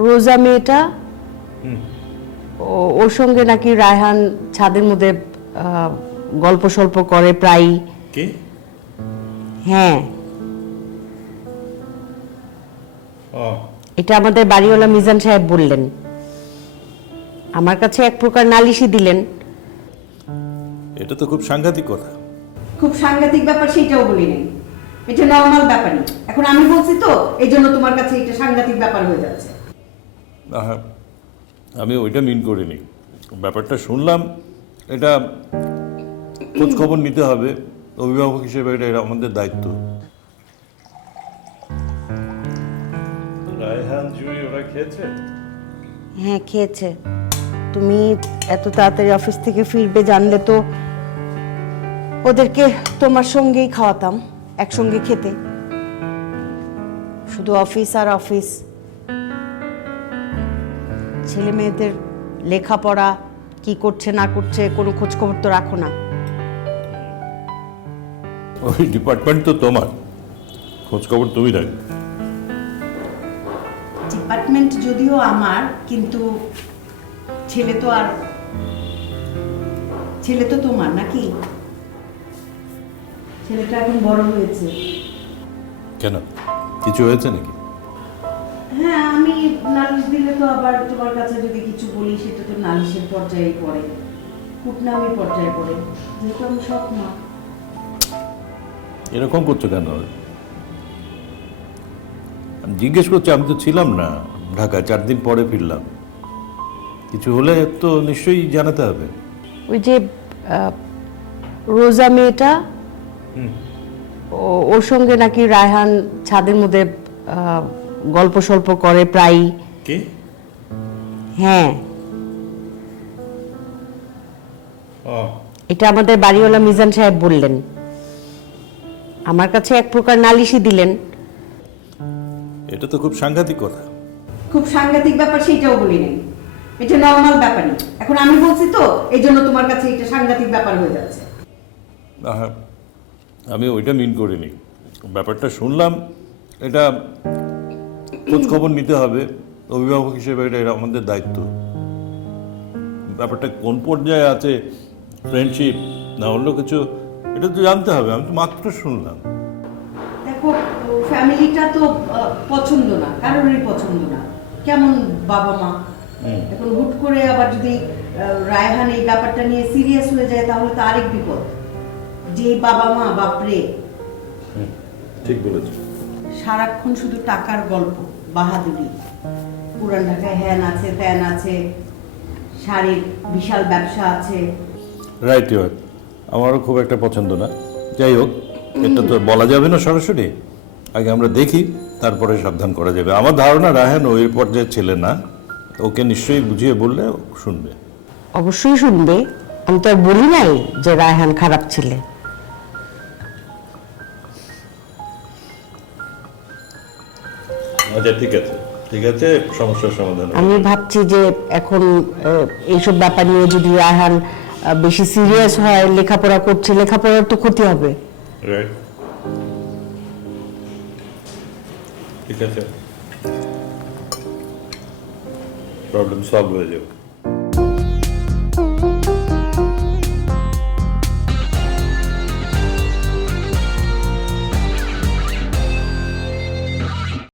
রোজা মেয়েটা ওর সঙ্গে নাকি রায়হান ছাদের মধ্যে গল্প সল্প করে প্রায়। কি? হ্যাঁ, এটা আমাদের বাড়িওয়ালা মিজান সাহেব বললেন। আমার কাছে এক প্রকার নালিশই দিলেন। এটা তো খুব সাংঘাতিক কথা। খুব সাংঘাতিক ব্যাপার সেটাও বলি নাই, এটা নর্মাল ব্যাপারই। এখন আমি বলছি তো এই জন্য তোমার কাছে এটা সাংঘাতিক ব্যাপার হয়ে যাচ্ছে। আমি ওইটা মিন করিনি। ব্যাপারটা শুনলাম, এটা খোঁজ খবর নিতে হবে। অভিভাবক হিসেবে এটা আমাদের দায়িত্ব। রায়হান জুই ওরা খেয়েছে? হ্যাঁ, খেয়েছে। তুমি এত তাড়াতাড়ি অফিস থেকে ফিরবে জানলে তো ওদেরকে তোমার সঙ্গেই খাওয়াতাম, একসঙ্গে খেতে। শুধু অফিস আর অফিস। ছেলে মেয়েদের লেখাপড়া কি করছে না করছে কোনো খোঁজ খবর তো রাখো না। ওই ডিপার্টমেন্ট তো তোমার, খোঁজ খবর তুমি রাখবে। ডিপার্টমেন্ট যদিও আমার, কিন্তু ছেলে তো তোমার নাকি? ছেলেটা এখন বড় হয়েছে। কেন, কিছু হয়েছে নাকি? হ্যাঁ, আমি নালিশ দিলে তো আবার তোমার কাছে যদি কিছু বলি সেটা তো নালিশের পর্যায়ে পড়ে, কুটনামির পর্যায়ে পড়ে, যেহেতু আমি সব মা। এরকম করছো কেন? আমি জিজ্ঞেস করছি, আমি তো ছিলাম না ঢাকায়, 4 দিন পরে ফিরলাম। কিছু হলে তো নিশ্চয়ই জানাতে হবে। ওই যে রোজা মেয়েটা ওর সঙ্গে নাকি রায়হান ছাদের মধ্যে গল্প সল্প করে প্রায়। কি? হ্যাঁ, এটা আমাদের বাড়িওয়ালা মিজান সাহেব বললেন। আমার কাছে এক প্রকার নালিশই দিলেন। এটা তো খুব সাংঘাতিক কথা। খুব সাংঘাতিক ব্যাপার সেটাও বলি নাই, এটা নর্মাল ব্যাপারই। এখন আমি বলছি তো এই জন্য তোমার কাছে এটা সাংঘাতিক ব্যাপার হয়ে যাচ্ছে। আমি ওইটা মিন করিনি। ব্যাপারটা শুনলাম, এটা খোঁজ খবর নিতে হবে। অভিভাবক হিসেবে এটা আমাদের দায়িত্ব। ব্যাপারটা কোন পর্যায়ে আছে, ফ্রেন্ডশিপ না অন্য কিছু, এটা তো জানতে হবে। আমি তো মাত্র শুনলাম। দেখো, ফ্যামিলিটা তো পছন্দ না, কারোরই পছন্দ না। কেমন বাবা মা, এখন হুট করে আবার যদি রায়হান এই ব্যাপারটা নিয়ে সিরিয়াস হয়ে যায় তাহলে তো আরেক বিপদ। যে বাবা মা, বাপরে, ঠিক বলেছো। সারাক্ষণ শুধু টাকার গল্প, বাহাদুরি। পুরান ঢাকায় হ্যান আছে, ত্যান আছে, শাড়ির বিশাল ব্যবসা আছে। রাইট, আমারও খুব একটা পছন্দ না। যাই হোক, এটা তো বলা যাবে না সরাসরি। আগে আমরা দেখি, তারপরে সাবধান করা যাবে। আমার ধারণা রায়হান ওই পর্যায়ের ছেলে না। ওকে নিশ্চয়ই বুঝিয়ে বললে শুনবে। অবশ্যই শুনবে। আমি তো আর বলি নাই যে রায়হান খারাপ ছেলে। আচ্ছা, ঠিক আছে, ঠিক আছে, সমস্যার সমাধান হবে। আমি ভাবছি যে এখন এইসব ব্যাপার নিয়ে যদি রায়হান বেশি সিরিয়াস হয়, লেখাপড়া করছে, লেখাপড়ার তো ক্ষতি হবে। রাইট, ঠিক আছে, প্রবলেম সলভ হয়ে যাবে।